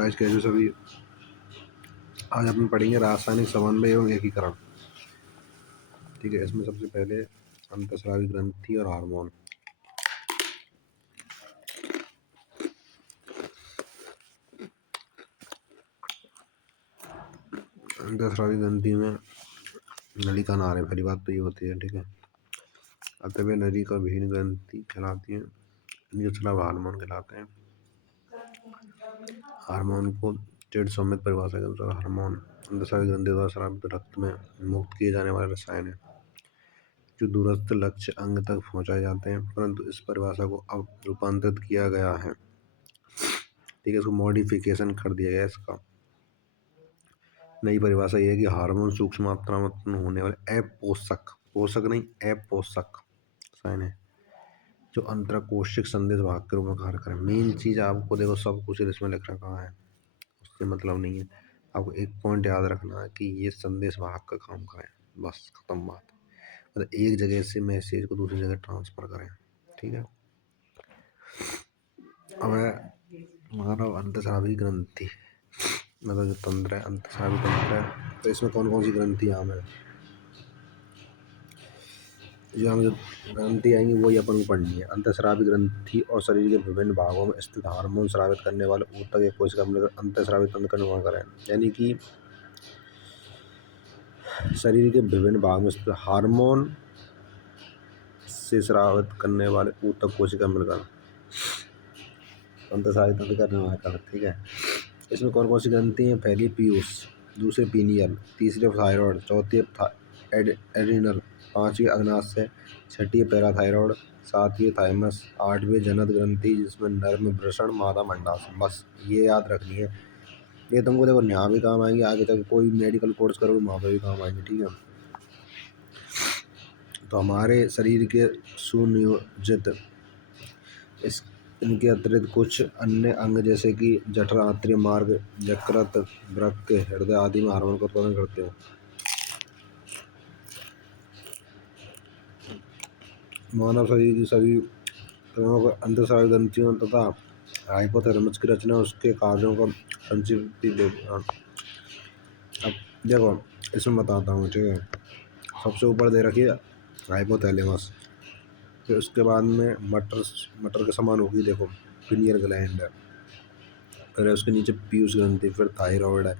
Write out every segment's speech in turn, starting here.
आज के जो सभी आज अपन पढ़ेंगे रासायनिक समन्वय एवं एकीकरण। ठीक है, इसमें सबसे पहले अंतःस्रावी ग्रंथि और हार्मोन। अंतःस्रावी ग्रंथि में नलिका नार है, पहली बात तो ये होती है। ठीक है, अतः नलिका विहीन ग्रंथि कहलाती है। इनके खिलाफ हार्मोन कहलाते हैं। हार्मोन को टेडसोमित परिभाषा के अनुसार हार्मोन अंतःस्रावी ग्रंथि द्वारा स्रावित रक्त में मुक्त किए जाने वाले रसायन है जो दूरस्थ लक्ष्य अंग तक पहुंचाए जाते हैं, परंतु इस परिभाषा को अब रूपांतरित किया गया है। ठीक है, इसको मॉडिफिकेशन कर दिया गया। इसका नई परिभाषा यह है कि हार्मोन सूक्ष्म मात्रा में उत्पन्न होने वाले अपोषक, पोषक नहीं अपोषक रसायन है जो अंतरकोशिक संदेश वाहक के रूप में कार्य करें। मेन चीज आपको देखो, सब कुछ इसमें लिख रखा है, उससे मतलब नहीं है। आपको एक पॉइंट याद रखना है कि ये संदेश वाहक का काम करें, बस खत्म बात। मतलब एक जगह से मैसेज को दूसरी जगह ट्रांसफर करें। ठीक है, अब मानव अंतःस्रावी ग्रंथि मतलब जो तंत्र है, अंतःस्रावी तंत्र है, तो इसमें कौन कौन सी ग्रंथि आम है, जो हमें जो ग्रंथि आएंगी वही अपन को पढ़नी है। अंतःस्रावी ग्रंथि और शरीर के विभिन्न भागों में स्थित हार्मोन स्रावित करने वाले ऊतक एक कोशिका मिलकर अंतःस्रावी तंत्र का निर्माण करें। यानी कि शरीर के विभिन्न भाग में स्थित हार्मोन से स्रावित करने वाले ऊतक कोशिका मिलकर अंतःस्रावी तंत्र का निर्माण करें। ठीक है, इसमें कौन कौन सी ग्रंथि हैं? पहली पीयूष, दूसरी पीनियल, तीसरी थायराइड, चौथी एड्रिनल, पांचवी अग्नाशय, छठी पैराथायरॉयड, सातवीं थाइमस, आठवीं जनन ग्रंथि जिसमें नर में वृषण, मादा में अंडाशय। बस ये याद रखनी है। ये तुमको देखो यहाँ भी काम आएंगे, आगे तक कोई मेडिकल कोर्स करोगे वहाँ पे भी काम आएंगे। ठीक है, तो हमारे शरीर के सुनियोजित इनके अतिरिक्त कुछ अन्य अंग जैसे कि जठर, आंतरिक मार्ग, यकृत, वृक्क, हृदय आदि में हार्मोन का उत्पादन करते हैं। मानव शरीर की सभी प्रमुख अंतःस्रावी ग्रंथियों तथा हाइपोथैलेमस की रचना उसके कार्यों को संक्षिप्त। अब देखो इसमें बताता हूँ। ठीक है, सबसे ऊपर दे रखिए हाइपोथैलेमस, फिर उसके बाद में मटर के समान होगी, देखो पिनियल ग्लैंड है, फिर उसके नीचे पीयूष ग्रंथि, फिर थायराइड है,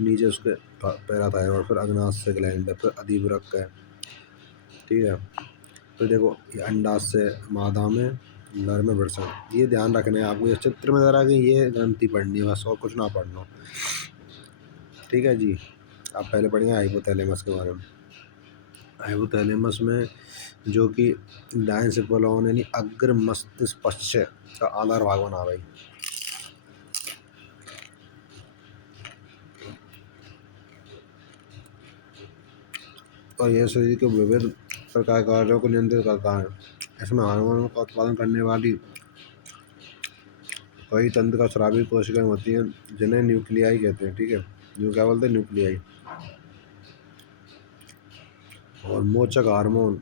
नीचे उसके पैराथायरॉयड, फिर अग्नाशय ग्लैंड है, फिर अधिवृक्क है। ठीक है, फिर देखो ये अंडाशय मादा में, नर में वृषण। ये ध्यान रखना है आपको, ये चित्र में जरा कि ये ग्रंथि पढ़नी है बस, और कुछ ना पढ़ना। ठीक है जी, आप पहले पढ़ेंगे हाइपोथैलेमस के बारे में। हाइपोथैलेमस में जो कि डायंसेफेलॉन यानी अग्र मस्तिष्क पश्च का आधार भाग बना भाई। और यह शरीर के विविध प्रकार के कार्यों को नियंत्रित करता है। इसमें हार्मोन का उत्पादन करने वाली कई तंत्र का स्रावी कोशिकाएं होती हैं जिन्हें न्यूक्लियाई कहते हैं। ठीक है, जो क्या बोलते हैं न्यूक्लियाई। और मोचक हार्मोन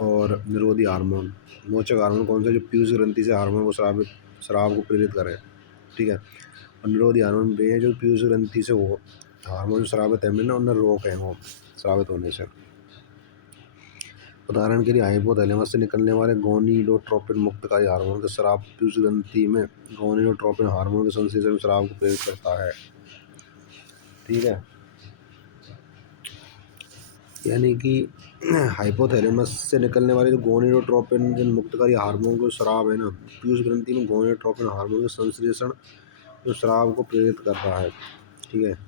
और निरोधी हार्मोन। मोचक हार्मोन कौन सा? जो पीयूष ग्रंथि से हार्मोन को स्राव को प्रेरित करें। ठीक है, और निरोधी हार्मोन वे हैं जो पीयूष ग्रंथि से हो हार्मोन स्रावित है ना, उन्हें रोक है वो स्रावित होने से। उदाहरण के लिए हाइपोथैलेमस से निकलने वाले गोनिडोट्रोपिन मुक्तकारी हार्मोन का स्राव पीयूष ग्रंथि में गोनिडोट्रोपिन हार्मोन के संश्लेषण में स्राव को प्रेरित करता है। ठीक है, यानी कि हाइपोथैलेमस से निकलने वाले जो गोनिडोट्रोपिन जिन मुक्तकारी हार्मोन को स्राव है ना, पीयूष ग्रंथि में गोनिडोट्रोपिन हार्मोन के संश्लेषण जो स्राव को प्रेरित करता है। ठीक है,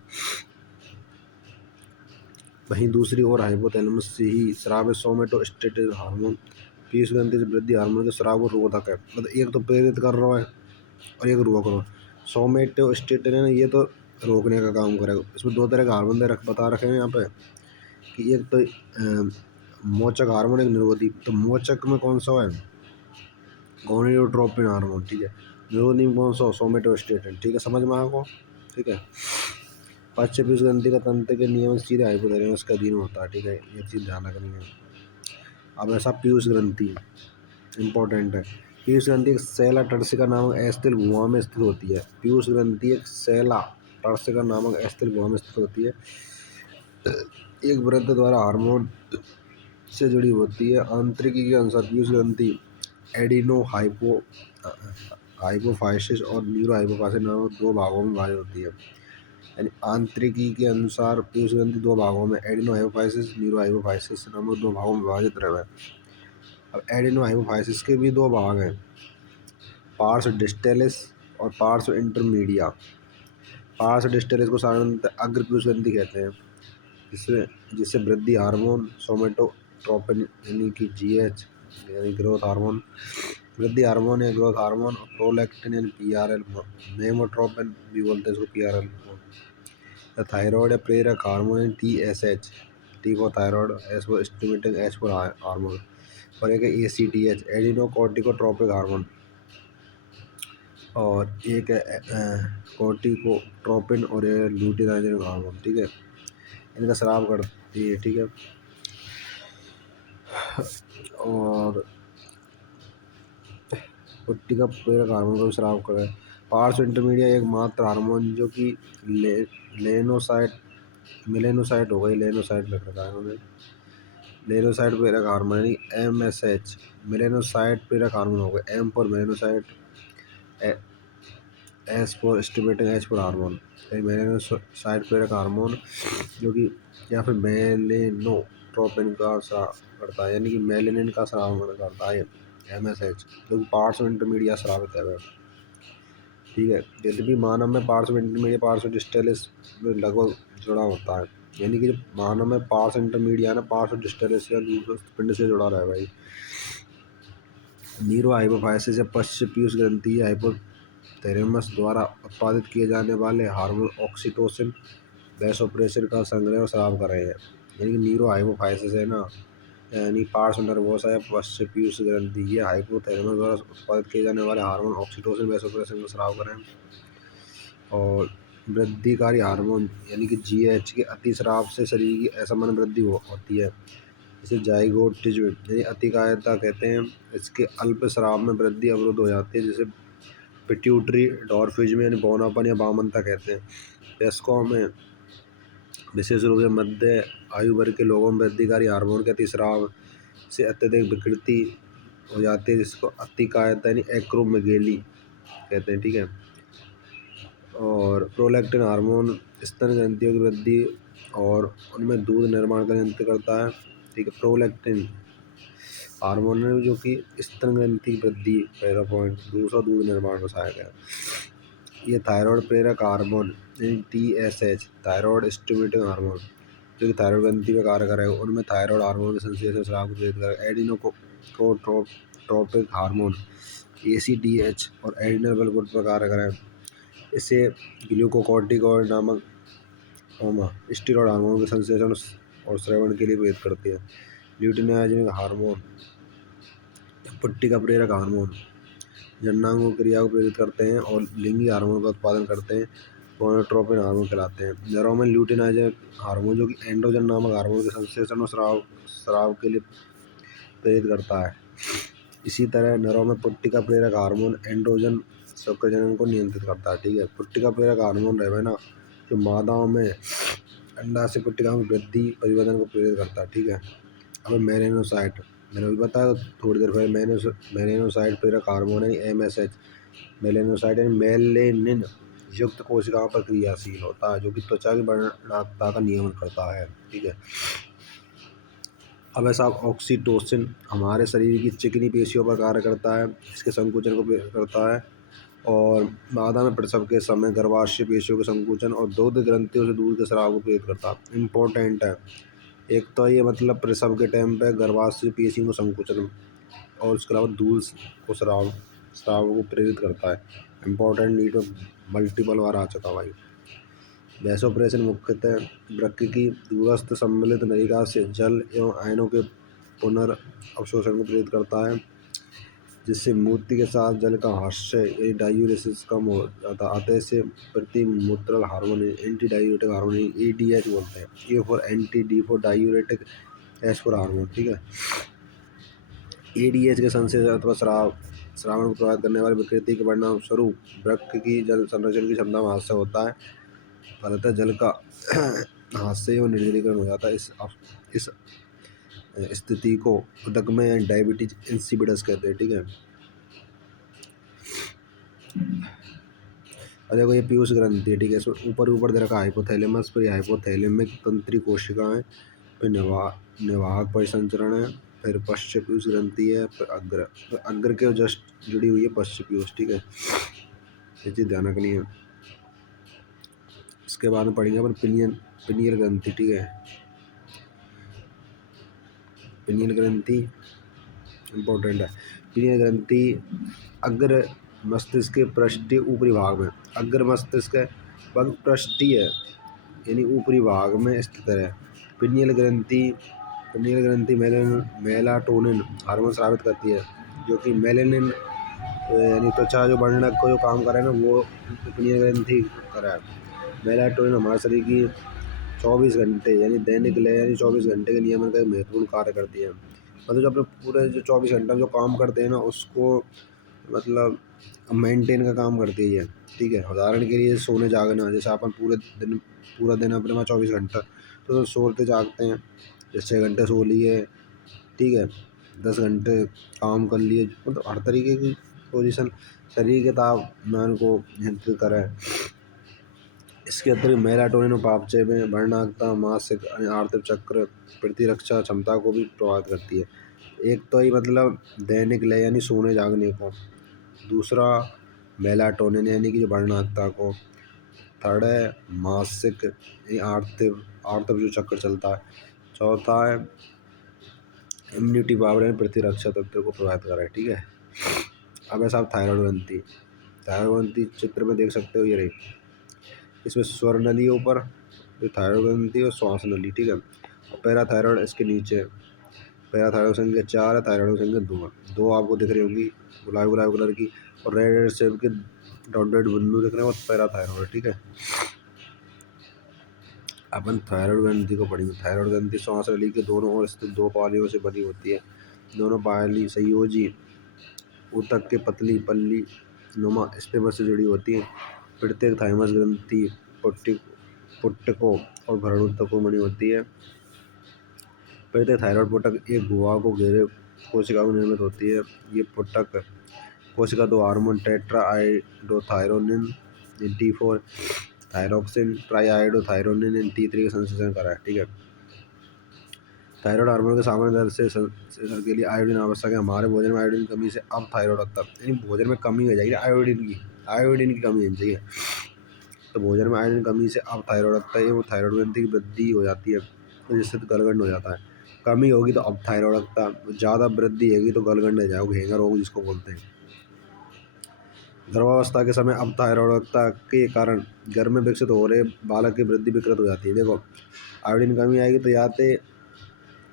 वहीं दूसरी ओर हाइपोथैलेमस से ही स्राव सोमेटोस्टेटिन हार्मोन पीयूष ग्रंथि से वृद्धि हार्मोन के स्राव को रोधक है। मतलब एक तो प्रेरित कर रहा है और एक रोक रहा है। सोमेटोस्टेटिन है ना, ये तो रोकने का काम करेगा। इसमें दो तरह के हार्मोन बता रखे हैं यहाँ पे कि एक तो मोचक हार्मोन, एक निरोधी। तो मोचक में कौन सा है? गोनिडोट्रोपिन हार्मोन। ठीक है, निरोधी में कौन सा? सोमेटोस्टेटिन। ठीक है, समझ में आपको? ठीक है, पश्च पीयूष ग्रंथि का तंत्र के नियम सीधे हाइपोथैलेमस के अधीन होता है। ठीक है, ये चीज़ ध्यान रखनी है। अब ऐसा पीयूष ग्रंथि इम्पोर्टेंट है, पीयूष ग्रंथि एक शैला टर्सिका नामक अस्थिल गुहा में स्थित होती है। पीयूष ग्रंथि एक शैला टर्सिका नामक अस्थिल गुहा में स्थित होती है। एक वृद्ध द्वारा हार्मोन से जुड़ी होती है। आंतरिकी के अनुसार पीयूष ग्रंथि एडिनो हाइपोफाइसिस और न्यूरो हाइपोफाइसिस नामक दो भागों में विभाजित होती है। यानी आंतरिकी के अनुसार पीयूष ग्रंथि दो भागों में एडिनो हाइपोफाइसिस न्यूरो हाइपोफाइसिस नामक दो भागों में विभाजित रहे। अब एडिनो हाइपोफाइसिस के भी दो भाग हैं, पार्स डिस्टेलिस और पार्स इंटरमीडिया। पार्स डिस्टेलिस को साधारणतः अग्र पीयूष ग्रंथि कहते हैं, जिससे वृद्धि हार्मोन सोमेटोट्रोपिन यानी कि GH यानी ग्रोथ हार्मोन, वृद्धि हार्मोन या ग्रोथ हार्मोन, प्रोलैक्टिन यानी PRL, नेमोट्रोपिन भी बोलते हैं इसको PRL को, थायराइड या प्रेरक हार्मोन यानी TSH, T for thyroid, S for stimulating, H for hormone, और एक है ACTH एडिनोकोर्टिकोट्रोपिक हार्मोन, और एक है कोर्टिकोट्रोपिन और ल्यूटिनाइजिंग हार्मोन। ठीक है, इनका स्राव करती है। ठीक है, और कोर्टिका प्रेरक हार्मोन का भी स्राव करे। पार्श्व इंटरमीडिया एकमात्र हार्मोन जो कि मेलेनोसाइट हो गई, लेनोसाइट लग रखा है उन्होंने, लेनोसाइट प्रेरक हार्मोन यानी MSH, मेलेनोसाइट प्रेरक हार्मोन हो गए, M for melanocyte, S for stimulating, H for hormone. Melanocyte प्रेरक हार्मोन जो कि या फिर मेलेनोट्रोपिन का स्राव करता है, यानी कि मेलेनिन का स्राव करता है MSH, जो कि पार्श्व इंटरमीडिया स्रावित है। ठीक है, यद्यपि मानव में पार्श्व इंटरमीडिया पार्श्व डिस्टेलिस में लगभग जुड़ा होता है, यानी कि जब मानव में पार्श्व इंटरमीडिया ना पार्श्व डिस्टेलिस या पिंड से जुड़ा रहा है भाई। न्यूरो हाइपोफाइसिस या पश्च पीयूष ग्रंथि हाइपोथैलेमस द्वारा उत्पादित किए जाने वाले हार्मोन ऑक्सीटोसिन, वैसोप्रेसिन का संग्रह और स्राव कर रहे हैं। यानी कि न्यूरो हाइपोफाइसिस है ना, यानी पार्श्व नर्वोसा या पश्च पीयूष ग्रंथि, ये हाइपोथैलेमस द्वारा उत्पादित किए जाने वाले हार्मोन ऑक्सीटोसिन, वैसोप्रेसिन का स्राव कर रहे हैं। और वृद्धिकारी हार्मोन यानी कि GH के अतिस्राव से शरीर की असमान वृद्धि होती है, इसे जाइगोटिज्म यानी अतिकायता कहते हैं। इसके अल्प स्राव में वृद्धि अवरुद्ध हो जाती है, जिसे पिट्यूटरी डॉर्फिज्म यानी बौनापन या वामनता कहते हैं। वयस्कों में विशेष रूप से मध्य आयु वर्ग के लोगों में वृद्धिकारी हार्मोन के अतिस्राव से अत्यधिक विकृति हो जाती है, जिसको अतिकायता यानी एक्रोमेगेली कहते हैं। ठीक है, और प्रोलैक्टिन हार्मोन स्तन ग्रंथियों की वृद्धि और उनमें दूध निर्माण का नियंत्रित करता है। ठीक है, प्रोलैक्टिन हार्मोन है जो कि स्तन ग्रंथि की वृद्धि, पहला पॉइंट। दूसरा, दूध निर्माण में सहायक है। ये थायराइड प्रेरक हार्मोन यानी TSH, थायराइड स्टिमुलेटिंग हार्मोन, जो कि थायराइड ग्रंथि पर कार्य करेगा, उनमें थायराइड हार्मोन के संश्लेषण स्राव को प्रेरित करेगा। एडिनोकोर्टिक हार्मोन ACTH और एडिनल बल्ब पर कार्य करेगा, इसे ग्लूकोकॉर्टिकॉइड नामक स्टीरॉयड हार्मोन के संश्लेषण और श्रवण के लिए प्रेरित करती है। ल्यूटिनाइजिंग हार्मोन पट्टिका प्रेरक हार्मोन जननांगों क्रिया को प्रेरित करते हैं और लिंगी हार्मोन का उत्पादन करते हैं, गोनाडोट्रोपिन हार्मोन कहलाते हैं। नरों में ल्यूटिनाइजिंग हार्मोन जो कि एंड्रोजन नामक हार्मोन के संश्लेषण और स्राव के लिए प्रेरित करता है। इसी तरह नरों में पट्टिका प्रेरक हार्मोन एंड्रोजन शुक्रजनन को नियंत्रित करता है। ठीक है, पट्टिका प्रेरक हार्मोन रहे ना, जो मादाओं में अंडाशय पट्टिका में वृद्धि परिवर्तन को प्रेरित करता है। ठीक है, अब मेलेनोसाइट, मैंने अभी बताया थोड़ी देर पहले, मेलेनोसाइट प्रेरक हार्मोन यानी MSH, मेलेनोसाइट यानी मेलेनिन युक्त कोशिकाओं पर क्रियाशील होता है, जो कि त्वचा की वर्णनात्मकता का नियमन करता है। ठीक है, अब ऐसा ऑक्सीटोसिन हमारे शरीर की चिकनी पेशियों पर कार्य करता है, इसके संकुचन को प्रेरित करता है, और मादा में प्रसव के समय गर्भाशय पेशियों के संकुचन और दूध ग्रंथियों से दूध के स्राव को प्रेरित करता है। इम्पोर्टेंट है, एक तो ये मतलब प्रसव के टाइम पे गर्भाशय पेशियों को संकुचन, और उसके अलावा दूध को स्राव को प्रेरित करता है। इम्पोर्टेंट, नीट में मल्टीपल बार आ चुका भाई। वैसोप्रेसिन मुख्यतः वृक्क की दूरस्थ सम्मिलित नलिका से जल एवं आयनों के पुनर्अवशोषण को प्रेरित करता है, जिससे मूत्र के साथ जल का हर्षय यानी डायूरेसिस कम हो जाता है। अतः इसे प्रतिमूत्रल hormone anti diuretic hormone ADH बोलते हैं। A for anti, D for diuretic, H for hormone. ठीक है, ADH के संश्लेषण अथवा स्राव श्रावण को प्रभावित करने वाली विकृति के परिणाम स्वरूप वृक्क की जल संरक्षण की क्षमता में हास्य होता है। फलतः जल का हास्य एवं निर्जलीकरण हो जाता है। इस स्थिति को उदक में डायबिटीज इंसिपिडस कहते हैं। ठीक है। और देखो ये पीयूष ग्रंथि है। ठीक है। इसमें ऊपर दे रखा हाइपोथैलेमस, फिर हाइपोथैलेमिक तंत्रिक कोशिकाएं, फिर निवाहक परिसंचरण है, फिर पश्च पीयूष ग्रंथि है, फिर अग्र के जस्ट जुड़ी हुई है पश्च पीयूष। ठीक है। ये चीज ध्यान रखनी है। इसके बाद में पढ़ेंगे अपन पिनियल ग्रंथि। ठीक है। पिनियल ग्रंथि इम्पोर्टेंट है। पिनियल ग्रंथि अग्र मस्तिष्क के पृष्ठीय ऊपरी भाग में, अग्र मस्तिष्क पृष्ठीय यानी ऊपरी भाग में स्थित है। पिनियल ग्रंथि मेलाटोनिन हार्मोन स्रावित करती है, जो कि मेलेनिन यानी त्वचा जो वर्णक को जो काम करे ना, वो पिनियल ग्रंथि करा है। मेलाटोनिन हमारे शरीर की 24 घंटे यानी दैनिक लय यानी 24 घंटे के नियमन का एक महत्वपूर्ण कार्य करती है। मतलब जो अपने पूरे जो 24 घंटा जो काम करते हैं ना, उसको मतलब मेंटेन का काम करती है ये। ठीक है। उदाहरण के लिए सोने जागना, जैसे अपन पूरा दिन अपने पास 24 घंटा तो सोते जागते हैं, जैसे 6 घंटे सो लिए। ठीक है। 10 घंटे काम कर लिए, मतलब हर तरीके की पोजीशन शरीर के तापमान को नियंत्रित करें। इसके अतिरिक्त मेलाटोनिन उपापचय में वर्णाक्ता, मासिक आर्तव चक्र, प्रतिरक्षा क्षमता को भी प्रभावित करती है। एक तो ही मतलब दैनिक लय यानी सोने जागने को, दूसरा मेलाटोनिन यानी कि जो वर्णाक्ता को, थर्ड है मासिक यानी आर्तव जो चक्र चलता है, चौथा है इम्यूनिटी पावर यानी प्रतिरक्षा तंत्र को प्रभावित कर रहा है। ठीक है। अब ऐसा थायराइड ग्रंथि चित्र में देख सकते हो, ये रही। इसमें स्वर नली है ऊपर, थायराइड ग्रंथि और श्वास नली। ठीक है। और पैराथायराइड इसके नीचे। पैराथायराइड संख्या 4 है, थायराइड संख्या 2 है। 2 आपको दिख रही होंगी गुलाबी कलर की, और रेड शेप के डॉटेड बिंदु दिख रहे हैं, वो पैराथायराइड। ठीक है। अपन थायराइड ग्रंथि को पढ़ेंगे। थायराइड ग्रंथि श्वास नली के दोनों ओर स्थित 2 पालियों से बनी होती है। दोनों पाली संयोजी ऊतक के पतली पल्ली नुमा स्टेमर से जुड़ी होती है। प्रत्येक थाइमस ग्रंथि पुट्टकों और भ्रूणोत्तकों बनी होती है। प्रत्येक थायराइड पुटक एक गुहा को घेरे कोशिका को निर्मित होती है। ये पुटक कोशिका 2 hormone टेट्राआइडोथायरोनिन T4, thyroxine, triiodothyronine T3 का संश्लेषण करा है। ठीक है। थायराइड हार्मोन के सामान्य दर से संश्लेषण के लिए आयोडीन आवश्यक है। हमारे भोजन में आयोडीन की कमी से अब थायराइड होता है, यानी भोजन में कमी हो जाएगी आयोडीन की कमी नहीं चाहिए, तो भोजन में आयोडीन कमी से अब थायराइड होता है। वो थायराइड ग्रंथि की वृद्धि हो जाती है, तो जिससे गलगंड हो जाता है। कमी होगी तो अब थायराइड होता है, ज़्यादा वृद्धि होगी तो गलगंड हो जाएगा, घेंगा रोग जिसको बोलते हैं। गर्भावस्था के समय अब थायराइडता के कारण गर्भ में विकसित हो रहे बालक की वृद्धि विकृत हो जाती है। देखो आयोडीन कमी आएगी तो याते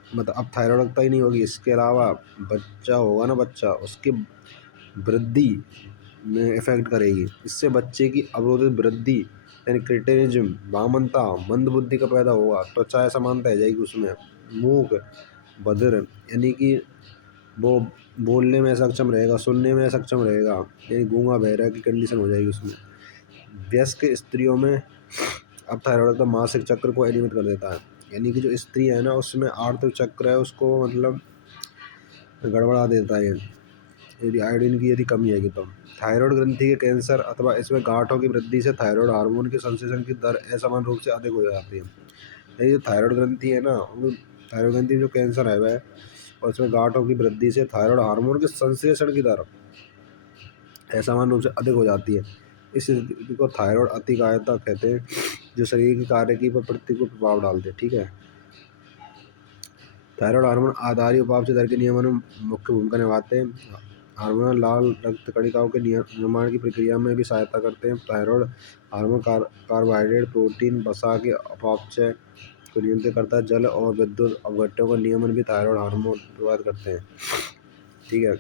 मतलब अब थायराइडता ही नहीं होगी। इसके अलावा बच्चा होगा ना, बच्चा उसकी वृद्धि में इफेक्ट करेगी। इससे बच्चे की अवरोधित वृद्धि यानी क्रिटेनिज्म, वामनता, मंद बुद्धि का पैदा होगा। त्वचा असमानता आ जाएगी उसमें, मूक बधिर यानी कि वो बोलने में सक्षम रहेगा, सुनने में सक्षम रहेगा, यानी गूंगा बहरा की कंडीशन हो जाएगी उसमें। वयस्क स्त्रियों में अब थायराइड का मासिक चक्र को अनियमित कर देता है, यानी कि जो स्त्री है ना, उसमें आर्तव चक्र है उसको मतलब गड़बड़ा देता है यदि आयोडीन की कमी है तो। थायराइड ग्रंथि के कैंसर अथवा इसमें गांठों की वृद्धि से थायराइड हार्मोन के संश्लेषण की दर असमान रूप से अधिक हो जाती है। ये थायराइड ग्रंथि है ना, थायराइड ग्रंथि में जो कैंसर है वह, और इसमें गांठों की वृद्धि से थायराइड हार्मोन के संश्लेषण की दर असमान रूप से अधिक हो जाती है। इस स्थिति को थायराइड अतिकायता कहते हैं, जो शरीर की कार्य की प्रवृत्ति को प्रभाव डालते हैं। ठीक है। थायराइड हार्मोन आधारी उपापचय दर के नियमन में मुख्य भूमिका निभाते हैं। हार्मोन लाल रक्त कणिकाओं के निर्माण की प्रक्रिया में भी सहायता करते हैं। थायराइड हार्मोन कार्बोहाइड्रेट, प्रोटीन, वसा के उपापचय को नियंत्रित करता है। जल और विद्युत अपघट्यों का नियमन भी थायराइड हार्मोन प्रभावित करते हैं। ठीक है।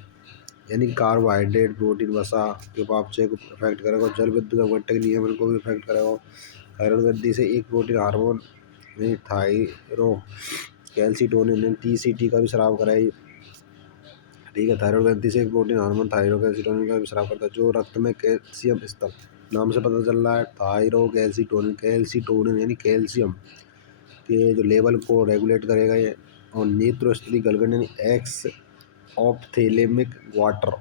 यानी कार्बोहाइड्रेट, प्रोटीन, वसा के उपापचय को इफेक्ट करेगा, जल विद्युत अपघट्य के नियमन को भी इफेक्ट करेगा। थायराइड ग्रंथि से एक प्रोटीन हार्मोन यानी थायरो कैल्सिटोनिन TCT का भी स्राव कराई। ठीक है। थायराइड ग्रंथि से एक प्रोटीन हार्मोन थायरोकैल्सिटोनिन का स्राव करता है जो रक्त में कैल्शियम स्तर, नाम से पता चल रहा है थायरोकैल्सिटोनिन, कैल्सिटोनिन यानी कैल्शियम के जो लेवल को रेगुलेट करेगा ये। और नेत्र स्तरी गलगंड यानी एक्स ऑप्थेलेमिक वाटर,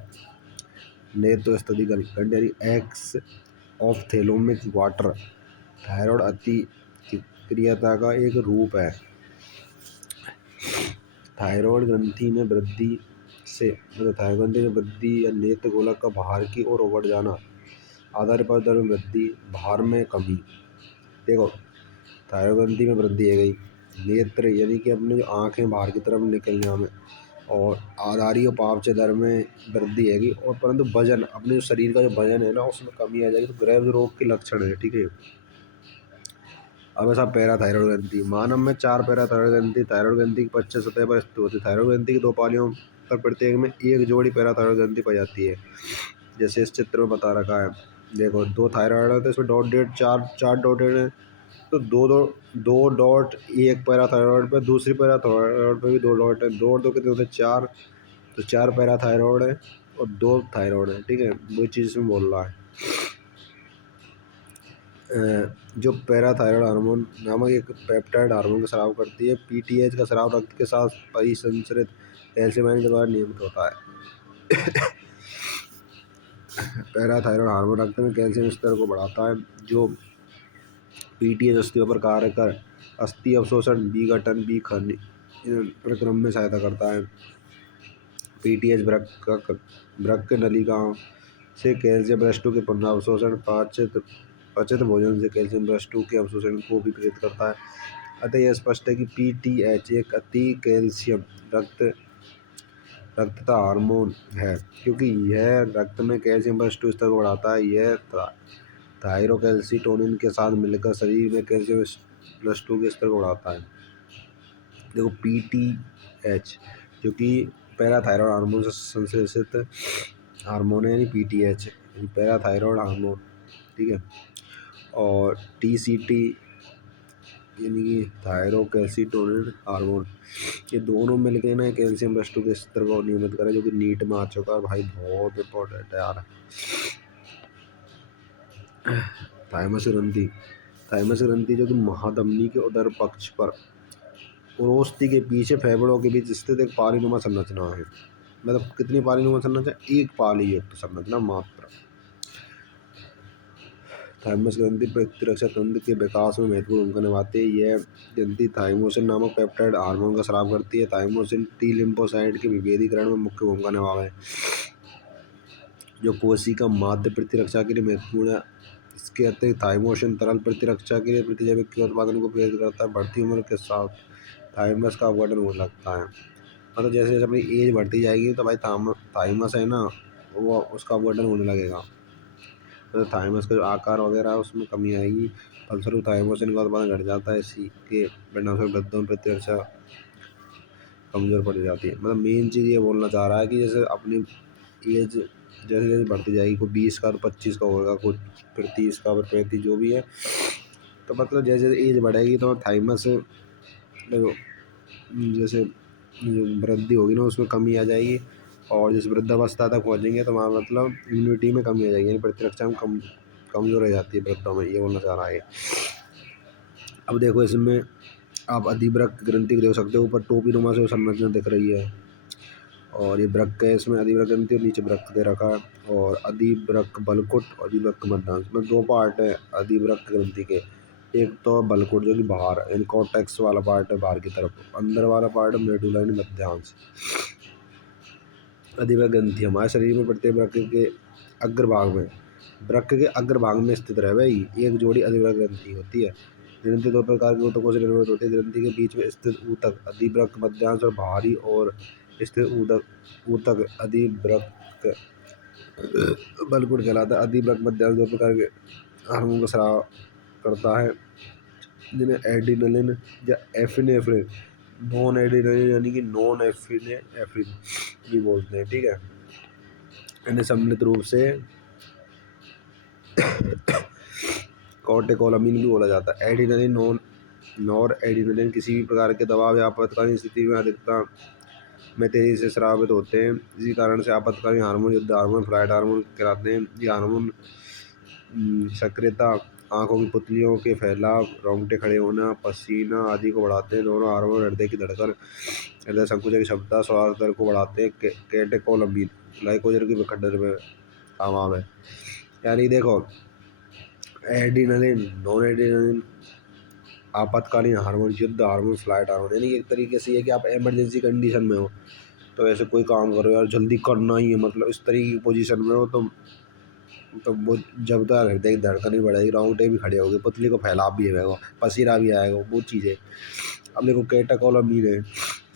नेत्र स्तरी गलगंड यानी एक्स ऑप्थेलोमिक वाटर थायराइड अति क्रियता का एक रूप है। थायराइड ग्रंथि में वृद्धि से मतलब थायराइड ग्रंथि में वृद्धि या नेत्र गोलक का बाहर की ओर उभर जाना, आधार पर दर में वृद्धि, भार में कमी। देखो थायराइड ग्रंथि में वृद्धि है गई, नेत्र यानी कि अपने जो आँखें बाहर की तरफ निकलने में, और आधारी और पापच दर में वृद्धि हैगी, और परंतु वजन अपने जो शरीर का जो वजन है ना उसमें कमी आ जाएगी। तो ग्रेव्स रोग के लक्षण है। ठीक है। अब ऐसा पैराथायराइड ग्रंथि, मानव में 4 पैराथायराइड ग्रंथि थायराइड ग्रंथि की पश्च सतह पर स्थित होती है। थायराइड ग्रंथि की 2 पालियों पर प्रत्येक में एक जोड़ी पैराथायराइड ग्रंथि पाई जाती है, जैसे इस चित्र में बता रखा है। देखो 2 थायराइड है तो इसमें डॉट डेट 4 डॉटेड है, तो दो डॉट एक पैराथायराइड पर, दूसरी पैराथायराइड पर भी 2 डॉट है, 2 और 2 कितने होते हैं 4, तो 4 पैराथायराइड है और 2 थायराइड है। ठीक है, वही चीज़ इसमें बोल रहा है। जो पैराथायराइड हार्मोन नामक एक पेप्टाइड हार्मोन का स्राव करती है। पीटीएच का स्राव रक्त के साथ परिसंचरित कैल्शियम आयन के द्वारा नियमित होता है। पैराथायराइड हार्मोन रक्त में कैल्शियम स्तर को बढ़ाता है, जो पीटीएच अस्थियों पर कार्य कर अस्थि अवशोषण, विघटन, प्रक्रम में सहायता करता है। पीटीएच वृक्क नलिकाओं से कैल्शियम ब्रष्टु के पुनरावशोषण, पचित भोजन से कैल्शियम ब्रष्टु के अवशोषण को भी प्रेरित करता है। अतः यह स्पष्ट है कि पीटीएच एक अति कैल्शियम रक्तता हार्मोन है, क्योंकि यह रक्त में कैल्शियम ब्रष्टु स्तर को बढ़ाता है। यह थायरोकैल्सिटोनिन के साथ मिलकर शरीर में कैल्शियम ब्रष्टु के स्तर को बढ़ाता है। देखो पीटीएच जो कि पैराथायराइड हार्मोन से संश्लेषित हार्मोन है, यानी पीटीएच पैराथायराइड हार्मोन। ठीक है। और टीसीटी यानी कि थायरोकैल्सिटोनिन हार्मोन, ये दोनों मिलकर ना कैल्शियम ब्रष्टु के स्तर को नियमित करें, जो कि नीट में आ चुका है भाई, बहुत इंपॉर्टेंट है यार। थाइमस ग्रंथि जो कि महाधमनी के उदर पक्ष पर उरोस्थि के पीछे फेफड़ों के बीच स्थित एक पालीनुमा संरचना है। मतलब कितनी पालीनुमा संरचना? एक पाली युक्त संरचना मात्र। थाइमस ग्रंथि प्रतिरक्षा तंत्र के विकास में महत्वपूर्ण भूमिका निभाती है। यह ग्रंथि थाइमोसिन नामक पेप्टाइड हार्मोन का स्राव करती है। थाइमोसिन टी लिम्फोसाइट के विभेदीकरण में मुख्य भूमिका निभाता है, जो कोशिका माध्य प्रतिरक्षा के लिए महत्वपूर्ण है। इसके अतिरिक्त थाइमोसिन तरल प्रतिरक्षा के लिए प्रतिजैविक के उत्पादन को प्रेरित करता है। बढ़ती उम्र के साथ थाइमस का अपघटन होने लगता है। मतलब जैसे जैसे अपनी एज बढ़ती जाएगी तो भाई थाइमस है ना, वो उसका अपघटन होने लगेगा। तो थाइमस का जो आकार वगैरह है उसमें कमी आएगी, फलस्वरूप थाइमोसिन का उत्पादन घट जाता है। इसी के परिणामस्वरूप वृद्धों में प्रतिरक्षा कमजोर पड़ जाती है। मतलब मेन चीज़ ये बोलना चाह रहा है कि जैसे अपनी एज जैसे जैसे बढ़ती जाएगी, कोई 20 का तो 25 का होगा, कोई फिर 30 का, फिर 35 जो भी है। तो मतलब जैसे जैसे एज बढ़ेगी तो थाइमस जैसे वृद्धि होगी ना उसमें कमी आ जाएगी, और जिस वृद्धावस्था तक पहुँचेंगे तो वहाँ मतलब इम्यूनिटी में कमी आ जाएगी, यानी प्रतिरक्षा में कमजोर हो जाती है वृद्धों में, ये बोलना चाह रहा है। अब देखो इसमें आप अधिवृक्क ग्रंथि को देख सकते हो, ऊपर टोपी नुमा से संरचना दिख रही है, और ये वृक्क है, इसमें अधिवृक्क ग्रंथि और नीचे वृक्क दे रखा है। और अधिवृक्क बलकुट और अधिवृक्क मध्यांश में 2 पार्ट है अधिवृक्क ग्रंथि के। एक तो बलकुट जो कि बाहर यानी कॉर्टेक्स वाला पार्ट है बाहर की तरफ, अंदर वाला पार्ट है मेडुला यानी मध्यांश। अधिवृक्क ग्रंथि हमारे शरीर में प्रत्येक वृक्क के अग्रभाग में स्थित रहे भाई एक जोड़ी अधिवृक्क ग्रंथि होती है। ग्रंथि 2 प्रकार के ऊतकों से निर्मित होती है। ग्रंथि के बीच में स्थित ऊतक अधिवृक्क मध्यांश और बाहरी और स्थित ऊतक अधिवृक्क बलकुट कहलाता है। अधिवृक्क मध्यांश 2 प्रकार के हार्मोन का स्राव करता है, जिन्हें एड्रिनलिन या एफिनेफ्रिन, नॉन एड्रिनलिन यानी कि नॉन एफिनेफ्रिन भी बोलते हैं। ठीक है, इन्हें सम्मिलित रूप से कॉर्टिकोलामिन भी बोला जाता है। एड्रिनलिन नॉर एड्रिनलिन किसी भी प्रकार के दबाव या आपातकालीन स्थिति में अधिकता में तेजी से स्रावित होते हैं। इसी कारण से आपातकालीन हार्मोन युद्ध हार्मोन फ्लाइट हार्मोन कहलाते हैं। ये हार्मोन सक्रियता, आँखों की पुतलियों के फैलाव, रोंगटे खड़े होना, पसीना आदि को बढ़ाते हैं। दोनों हार्मोन हृदय की धड़कन, हृदय संकुचन की क्षमता, श्वास दर को बढ़ाते हैं। कैटेकोलमीन ग्लाइकोजन के विखंडन में काम है। यानी देखो, एड्रीनलिन, नॉन एड्रीनलिन, आपातकालीन हार्मोन, युद्ध हार्मोन, फ्लाइट हार्मोन, यानी एक तरीके से ये कि आप इमरजेंसी कंडीशन में हो तो ऐसे कोई काम करो यार, जल्दी करना ही है, मतलब इस तरीके की पोजीशन में हो तो वो जब तक हृदय की धड़कन ही बढ़ेगी, रोंगटे भी खड़े होंगे, पुतली को फैलाव भी आएगा, पसीना भी आएगा, वो चीज़ें। अब देखो कैटेकोलमीन है,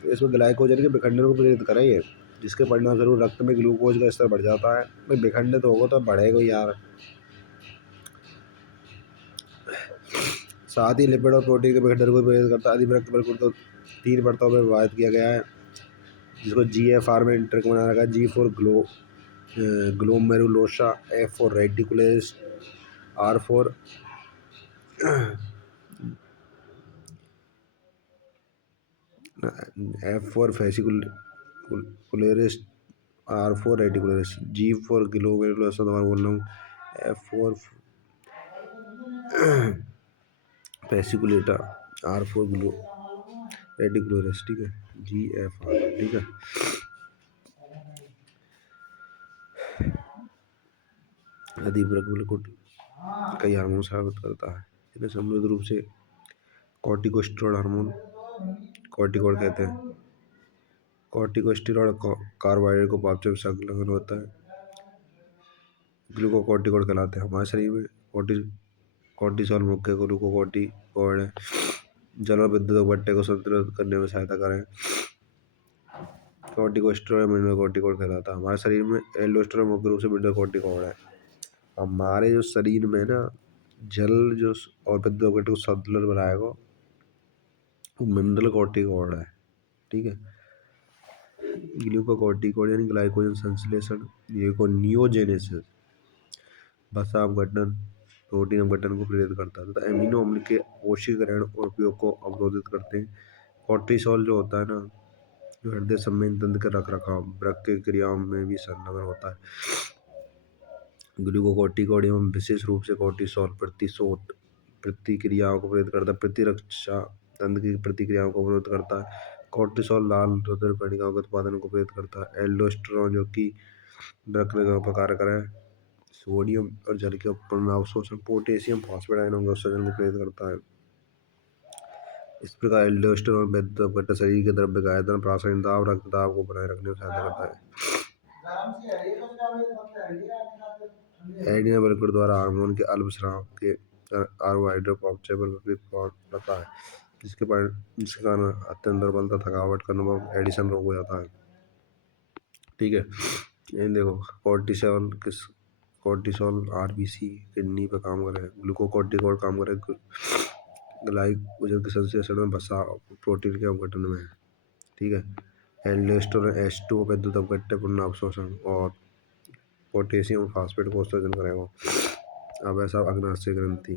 इसमें ग्लाइकोजन के विखंडन को प्रेरित करेंगे, जिसके परिणामस्वरूप रक्त में ग्लूकोज का स्तर बढ़ जाता है। भाई विखंडित होगा तो बढ़ेगा यार। साथ ही लिपिड और प्रोटीन के विखंडन को प्रेरित करता है। अधिवृक्त बल्कि को 3 परतों में विभाजित किया गया है, जिसको GFR में इंटर को बनाया गया। G for glomerulosa, F for reticulus, R for fascicularis, R for reticularis, G for glomerulosa, दोबारा बोल रहा हूँ, F for fasciculata, R for reticularis, ठीक है, GFR, ठीक है। अधिवृक्त कई हार्मोन स्रावित करता है, इन्हें समृद्ध रूप से कॉर्टिकोस्टेरॉइड हार्मोन, कॉर्टिकॉइड कहते हैं। कॉर्टिकोस्टेरॉइड कार्बोहाइड्रेट को पाचन में संलग्न होता है, ग्लूकोकॉर्टिकॉइड कहलाते हैं। हमारे शरीर में कॉर्टिसोल मुख्य ग्लूकोकॉर्टिकॉइड है, जल और विद्युत अपघट्य को संतुलित करने में सहायता करें। कॉर्टिकोस्टेरॉइड मिनरल कॉर्टिकॉइड कहलाता है। हमारे शरीर में एल्डोस्टेरोन मुख्य रूप से मिनरल कॉर्टिकॉइड है। हमारे जो शरीर में ना जल जो और विद्युत अपघट्य को संतुलित बनाएगा वो मिनरल कॉर्टिकॉइड है, ठीक है। ग्लूकोकॉर्टिकॉइड यानी ग्लाइकोजन संश्लेषण, ग्लूकोनियोजेनेसिस, वसा अपघटन, प्रोटीन अपघटन को प्रेरित करता है तथा एमिनो अम्ल के कोशीकरण और उपयोग को अवरोधित करते हैं। कॉर्टिसोल जो होता है ना, जो हृदय संवेदी तंत्र के रखरखाव, वृक्क की क्रियाओं में भी संलग्न होता है। ग्लूकोकॉर्टिकॉइड एवं विशेष रूप से कॉर्टिसोल प्रतिशोध प्रतिक्रियाओं को प्रेरित करता है, प्रतिरक्षा तंत्र की प्रतिक्रियाओं को अवरोध करता है। कॉर्टिसोल लाल रुधिर कणिकाओं के उत्पादन को प्रेरित करता है। एल्डोस्टेरोन जो कि वृक्क में पर कार्य करे, सोडियम और जल के पूर्ण अवशोषण, पोटेशियम फॉस्फेट आयनों के उत्सर्जन को प्रेरित करता है। इस प्रकार एल्डोस्टेरोन विद्युत अपघट्य शरीर के द्रव्य का आयतन, प्राणशील दाब, रक्त दाब को बनाए रखने में सहायता करता है। एड्रिनल ग्लैंड द्वारा हार्मोन के अल्पस्राव के कार्बोहाइड्रेट को अपचय पर विपरीत प्रभाव पड़ता है, जिसके कारण अत्यंत दुर्बलता, थकावट का अनुभव, एडिसन रोग हो जाता है, ठीक है। ये देखो कॉर्टिसोल RBC किडनी पर काम करे, ग्लूकोकॉर्टिकॉइड काम करे ग्लाइकोजन के संश्लेषण में, वसा प्रोटीन के अपघटन में, ठीक है। एल्डोस्टेरोन H2 विद्युत अपघट्य, पुनः अवशोषण और पोटेशियम फॉस्फेट को उत्सर्जन करेगा। अब ऐसा अग्नाशय ग्रंथि,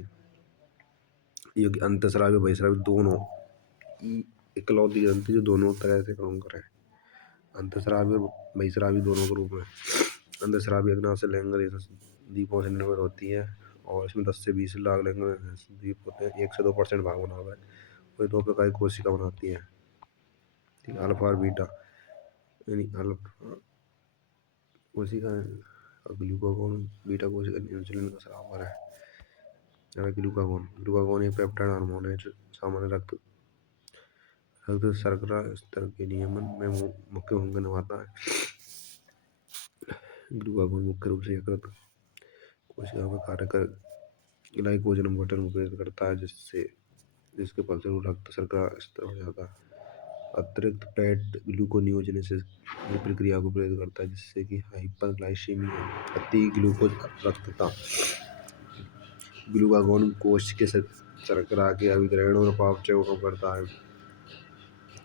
ये अंतःस्रावी बहिस्रावी दोनों इकलौती ग्रंथि जो दोनों तरह से काम करे, अंतःस्रावी और बहिस्रावी दोनों के रूप में। अंतःस्रावी अग्नाशय लैंगिक द्वीपों से निर्मित होती है और इसमें 10 से 20 लाख लैंगिक द्वीप होते हैं। 1 से 2% भाग बना हुआ है, वही 2 प्रकार की कोशिका बनाती है, ठीक है। अल्फा और बीटा, यानी अल्फा कोशिका ग्लूकागोन, बीटा कोशिका इंसुलिन का स्राव है। ग्लूकागोन एक पेप्टाइड हार्मोन है जो सामान्य रक्त शर्करा स्तर के नियमन में मुख्य भूमिका निभाता है। ग्लूकागोन मुख्य रूप से यकृत कोशिकाओं में कार्य कर ग्लाइकोजन अपघटन को प्रेरित करता है, जिसके फलस्वरूप रक्त शर्करा स्तर बढ़ जाता है। अतिरिक्त फैट ग्लूकोनियोजेनेसिस की प्रक्रिया को प्रेरित करता है, जिससे कि हाइपरग्लाइसीमिया, अति ग्लूकोज रक्तता। ग्लूकागोन कोश के शर्करा के अभिग्रहण और अपचय को कम करता है।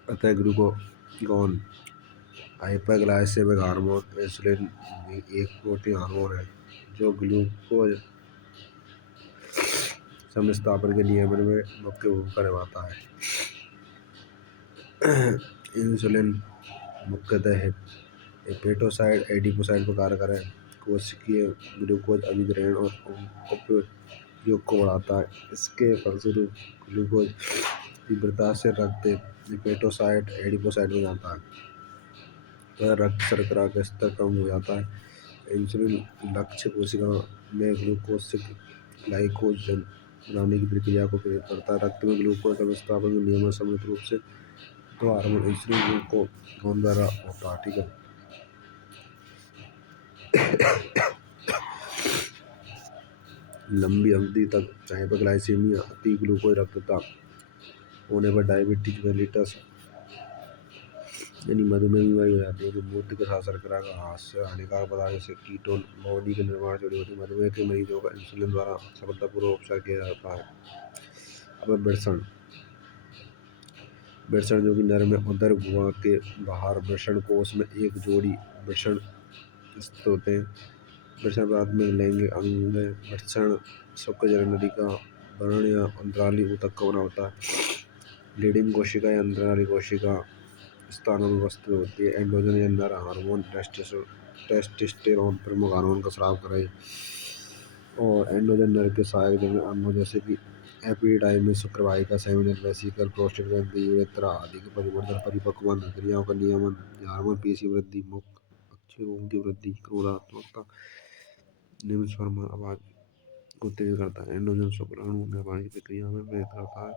अतः ग्लूकागोन हाइपरग्लाइसेमिक हार्मोन। इंसुलिन भी एक प्रोटीन हार्मोन है जो ग्लूकोज समस्थापन के नियमन में मुख्य भूमिका निभाता है। इंसुलिन मुख्यतः हेपेटोसाइड एडिपोसाइड पर कार्य करें। कोशिकीय ग्लूकोज अभिग्रहण और उपयोग को बढ़ाता है। इसके फलस्वरूप ग्लूकोज तीव्रता से रक्त हेपेटोसाइड एडिपोसाइड में जाता है। वह रक्त शर्करा का स्तर कम हो जाता है। इंसुलिन लक्ष्य कोशिका में ग्लूकोज से ग्लाइकोजन बनाने की प्रक्रिया को प्रेरित करता है। रक्त में ग्लूकोज का विस्थापन नियमित सममित रूप से तो हार्मोन इंसुलिन ग्लूकागॉन द्वारा होता है। ठीक है। लंबी अवधि तक हाइपोग्लाइसीमिया अति ग्लूकोज रक्तता होने पर डायबिटीज मेलिटस यानी मधुमेह बीमारी हो जाती है, जो मूत्र के साथ शर्करा का हास्य हानिकारक पदार्थ जैसे कीटोन बॉडी के निर्माण से जुड़ी होती है। मधुमेह के मरीजों का इंसुलिन द्वारा सफलतापूर्वक उपचार किया जाता है। अब वृषण वृषण जो कि नर में उदर गुहा के बाहर वृषण कोश में एक जोड़ी वृषण स्थित होते हैं। वृषण प्राथमिक लैंगिक अंग वृषण शुक्र जननली का वर्ण या अंतराली ऊतक का बना होता है। लीडिंग कोशिका या अंतराली कोशिका स्थानों में अवस्थित होती है। एंड्रोजन या नर हार्मोन टेस्टोस्टेरोन प्रमुख हार्मोन का स्राव करे और एंड्रोजन नर के सहायक अंगों जैसे कि एपिडाइमिस शुक्रवाहिका सेमिनल वेसिकल प्रोस्टेट ग्रंथि यूरेथ्रा आदि के परिवर्तन परिपक्वता क्रियाओं का नियमन हार्मोन पेशी वृद्धि मुख अक्षरों की वृद्धि क्रोधात्मकता निम्न स्वर आवाज को तेज करता है। एंड्रोजन शुक्राणु निर्माण की प्रक्रिया में प्रेरित करता है।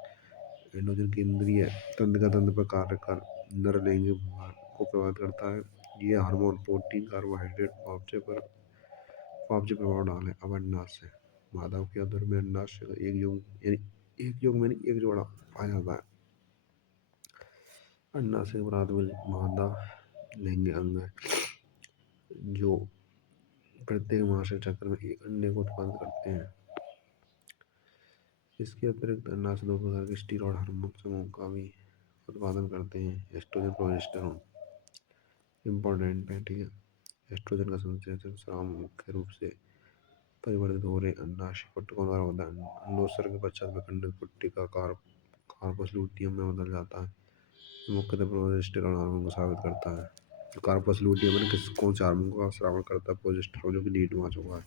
एंड्रोजन केंद्रीय तंत्र का तंत्र पर कार्य कर नर लैंगिक व्यवहार को प्रभावित करता है। ये हार्मोन प्रोटीन कार्बोहाइड्रेट पापचे प्रभाव डाले। अब अंडाशय मादा के अधर में अंडाशय का एक योग में नहीं एक जोड़ा पाया जाता है। अंडाशय प्राथमिक मादा लैंगिक अंग है जो प्रत्येक मासिक चक्र में एक अंडे को उत्पादित करते हैं। इसके अतिरिक्त अंडाशय दो प्रकार के स्टेरॉयड हार्मोन समूह का भी उत्पादन करते हैं। एस्ट्रोजन प्रोजेस्टेरोन इम्पोर्टेंट है। ठीक है। एस्ट्रोजन का संश्लेषण स्राव मुख्य रूप से परिवर्तित हो रहे अंडाशय पट्टिकों द्वारा होता है। अंडोत्सर्ग के पश्चात विखंडित पुट्टिका कार्पस लूटियम में बदल जाता है। मुख्यतः प्रोजेस्टेरोन हार्मोन को साबित करता है। कार्पस लूटियम में कौन से हार्मोन का स्राव करता है? प्रोजेस्टेरोन, जो कि डी2 आ चुका है।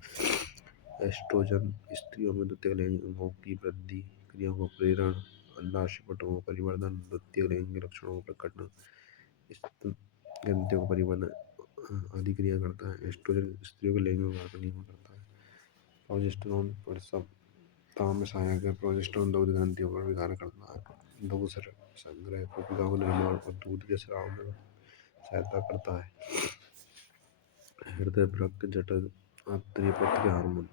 एस्ट्रोजन स्त्रियों में द्वितीयक लैंगिक अंगों की वृद्धि क्रियाओं को प्रेरण अंडाशय पट्टिकों का परिवर्तन द्वितीयक लैंगिक लक्षणों का प्रकटन ग्रंथियों का परिवर्तन आदि क्रिया करता है। एस्ट्रोजन स्त्रियों के लैंगिक व्यवहार का नियमन करता है। प्रोजेस्टेरोन प्रसवता में सहायक है। प्रोजेस्टेरोन दूध ग्रंथियों पर भी कार्य करता है। दूध संग्रह कोशिकाओं का निर्माण और दूध के स्राव में सहायता करता है। हृदय वृक्क जठर आंतरिक पथ के हार्मोन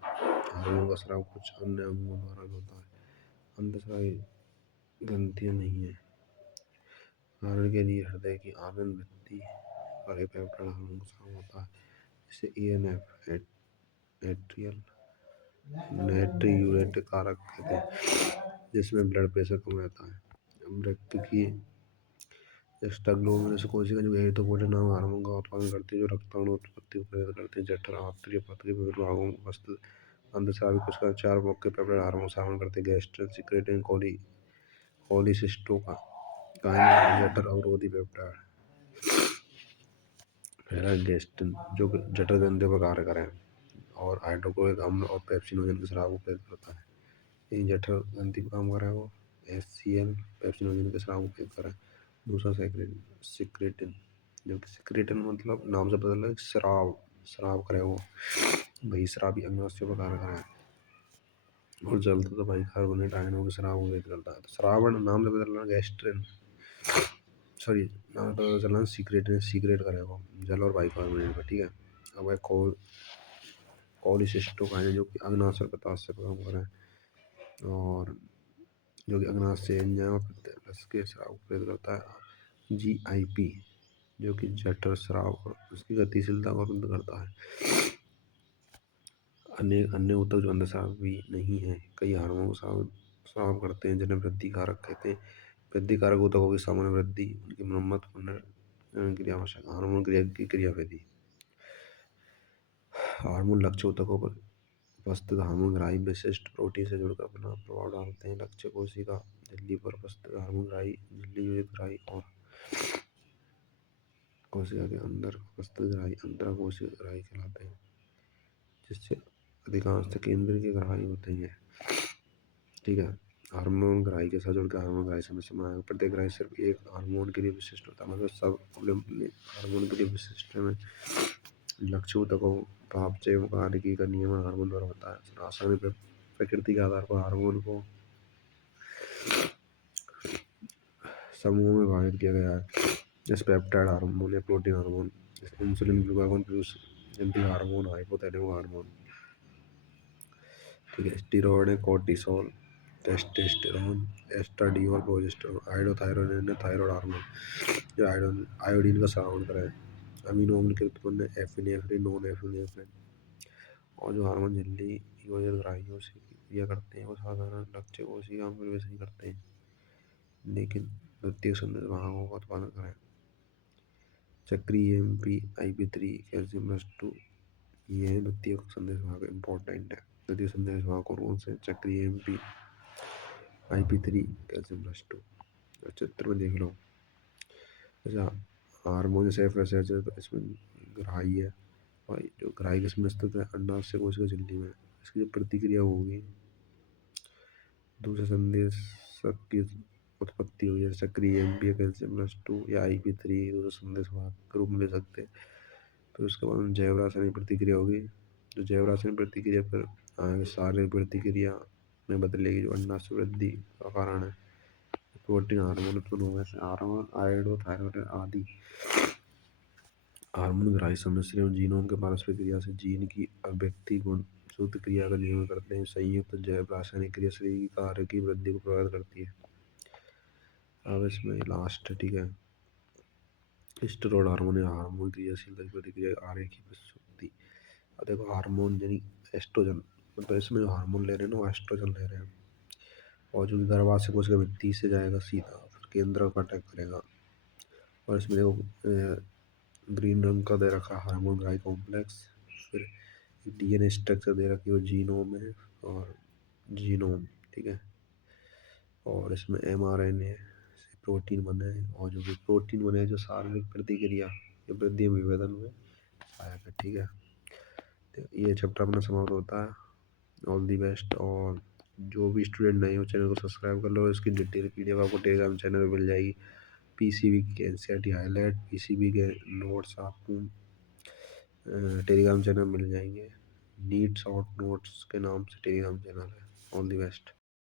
का स्राव कुछ अन्य अंगों द्वारा भी होता है। अंतःस्रावी ग्रंथियां नहीं है। उदाहरण के लिए हृदय की आनंद वृद्धि पर पेप्टाइड हार्मोन का स्राव होता है। इसे ENF एट्रियल नेट्रियूरेटिक कारक कहते हैं, जिसमें ब्लड प्रेशर कम रहता है। वृक्क की एक्स्ट्राग्लोमेरुलस कोशिका जो एरिथ्रोपोएटिन नामक हार्मोन का उत्पादन करती है, जो रक्ताणु उत्पत्ति को प्रेरित करते हैं। जठर आंतरिक पथ के विभिन्न भागों में अवस्थित अंतःस्रावी कोशिका चार मुख्य पेप्टाइड हार्मोन श्रावण करते हैं। गैस्ट्रिन सिक्रेटिन कोलिसिस्टोकाइनिन जठर अवरोधी पेप्टाइड। पहला गैस्ट्रिन जो जठर ग्रंथियों पर कार्य करें और हाइड्रोक्लोरिक अम्ल और पेप्सिनोजन के स्राव को प्रेरित करता है। ये जठर ग्रंथि पर काम कर रहा है वो HCl पेप्सिनोजन के स्राव को प्रेरित कर रहा है। दूसरा सिक्रेटिन जो कि सिक्रेटिन मतलब नाम से पता लगा स्राव करे वो भाई स्रावी अंगाशयों पर कार्य कर रहा है और जलता तो भाई कार्बोनेट आयनों के स्राव को प्रेरित करता है। तो श्रावण नाम से पता लगा गैस्ट्रिन सॉरी नाम से पता चला सीक्रेट करे वो जल और बाइकार्बोनेट पर। ठीक है। अब है कोलिसिस्टोकाइनिन जो कि अग्नाशय पित्ताशय पर काम कर रहा है और जो कि अग्नाशय एंजाइम और रस के स्राव को प्रेरित करता है। GIP जो कि जठर स्राव और उसकी गतिशीलता को रुद्ध करता है। अन्य ऊतक जो अंतःस्रावी नहीं है कई हार्मोन को स्राव करते हैं, जिन्हें वृद्धि कारक कहते हैं। वृद्धि कारक ऊतकों की सामान्य वृद्धि उनकी मरम्मत क्रिया आवश्यक हार्मोन क्रिया की क्रियाविधि। हार्मोन लक्ष्य ऊतकों पर उपस्थित हार्मोन ग्राही विशिष्ट प्रोटीन से जुड़कर अपना प्रभाव डालते हैं। लक्ष्य कोशिका झिल्ली पर उपस्थित हार्मोन ग्राही झिल्ली युक्त ग्राही और कोशिका के अंदर उपस्थित ग्राही अंतराकोशीय ग्राही कहलाते हैं, जिससे अधिकांश केंद्रीय ग्राही होते हैं। ठीक है। हार्मोन ग्राही के साथ जुड़कर हार्मोन ग्राही समस्या में आएगा। प्रत्येक ग्राही सिर्फ एक हार्मोन के लिए विशिष्ट होता है, मतलब सब अपने अपने हार्मोन के लिए विशिष्ट में लक्ष्यों तक प्राप्त कार्य का नियमन हार्मोन द्वारा होता है। रासायनिक प्रकृति के आधार पर हार्मोन को समूह में विभाजित किया गया है, जैसे पेप्टाइड हार्मोन या प्रोटीन हार्मोन, इंसुलिन, ग्लूकागोन, ग्रेगोन हार्मोन, हाइपोथैलेमस हार्मोन। ठीक है। Steroid, cortisol, testosterone, estradiol, progesterone, iodothyronine, thyroid hormone जो आयोडीन का स्राव करे। अमीनो अम्ल के उत्पन्न एफिनेफ्रिन, नॉन एफिनेफ्रिन। और जो हार्मोन झिल्ली योजक ग्राहियों से क्रिया करते हैं वो साधारण लक्ष्य कोशिका में प्रवेश नहीं करते हैं, लेकिन द्वितीयक संदेश भागों का उत्पादन करें। चक्रीय एमपी IP3 कैल्शियम +2 ये द्वितीयक संदेश भाग इम्पोर्टेंट है। द्वितीय संदेश भाग कौन से? चक्रीय एमपी IP3 कैल्शियम +2। चित्र में देख लो। अच्छा, हार्मोन जैसे FSH है तो इसमें ग्राही है, और जो ग्राही किसमें स्थित है? अंडाशय कोशिका झिल्ली में। इसकी जो प्रतिक्रिया होगी दूसरे संदेश की उत्पत्ति हुई है। सक्रिय एमपी कैल्शियम +2 या IP3 दूसरे संदेश भाग के रूप में ले सकते हैं। फिर उसके बाद जैव रासायनिक प्रतिक्रिया होगी, जो जैव रासायनिक प्रतिक्रिया फिर आगे शारीरिक प्रतिक्रिया में बदलेगी, जो अंडाशय वृद्धि का कारण है। प्रोटीन हार्मोन उत्पन्न होने से हार्मोन आयोडोथायरोड आदि हार्मोन ग्राही समस्या एवं जीनोम के पारस्परिक क्रिया से जीन की अभिव्यक्ति गुण सूत्र क्रिया का नियमन करते हैं। संयुक्त जैव रासायनिक क्रिया शरीर की कार्य की वृद्धि को प्रभावित करती है। अब इसमें लास्ट, ठीक है, स्टेरॉइड हार्मोन या हार्मोन क्रियाशीलता की प्रतिक्रिया आगे की प्रस्तुति। अब देखो, हार्मोन यानी एस्ट्रोजन, मतलब इसमें जो हार्मोन ले रहे हैं ना वो एस्ट्रोजन ले रहे हैं, और जो गर्भाशय कोशिका भित्ति से जाएगा सीधा फिर केंद्र को अटैक करेगा। और इसमें देखो ग्रीन रंग का दे रखा है हार्मोन ग्राही कॉम्प्लेक्स, फिर DNA स्ट्रक्चर दे रखी है जीनोम है और जीनोम। ठीक है। और इसमें mRNA से प्रोटीन बने हैं, और जो भी प्रोटीन बने हैं जो शारीरिक प्रतिक्रिया या वृद्धि विभेदन में सहायक है। ठीक है। तो ये चैप्टर अपना समाप्त होता है। All the best. और जो भी स्टूडेंट नए हो चैनल को सब्सक्राइब कर लो। इसकी डिटेल PDF आपको टेलीग्राम चैनल में मिल जाएगी। PCB की NCERT हाईलाइट, PCB के नोट्स आपको टेलीग्राम चैनल मिल जाएंगे। नीट शॉर्ट नोट्स के नाम से टेलीग्राम चैनल है। All the best.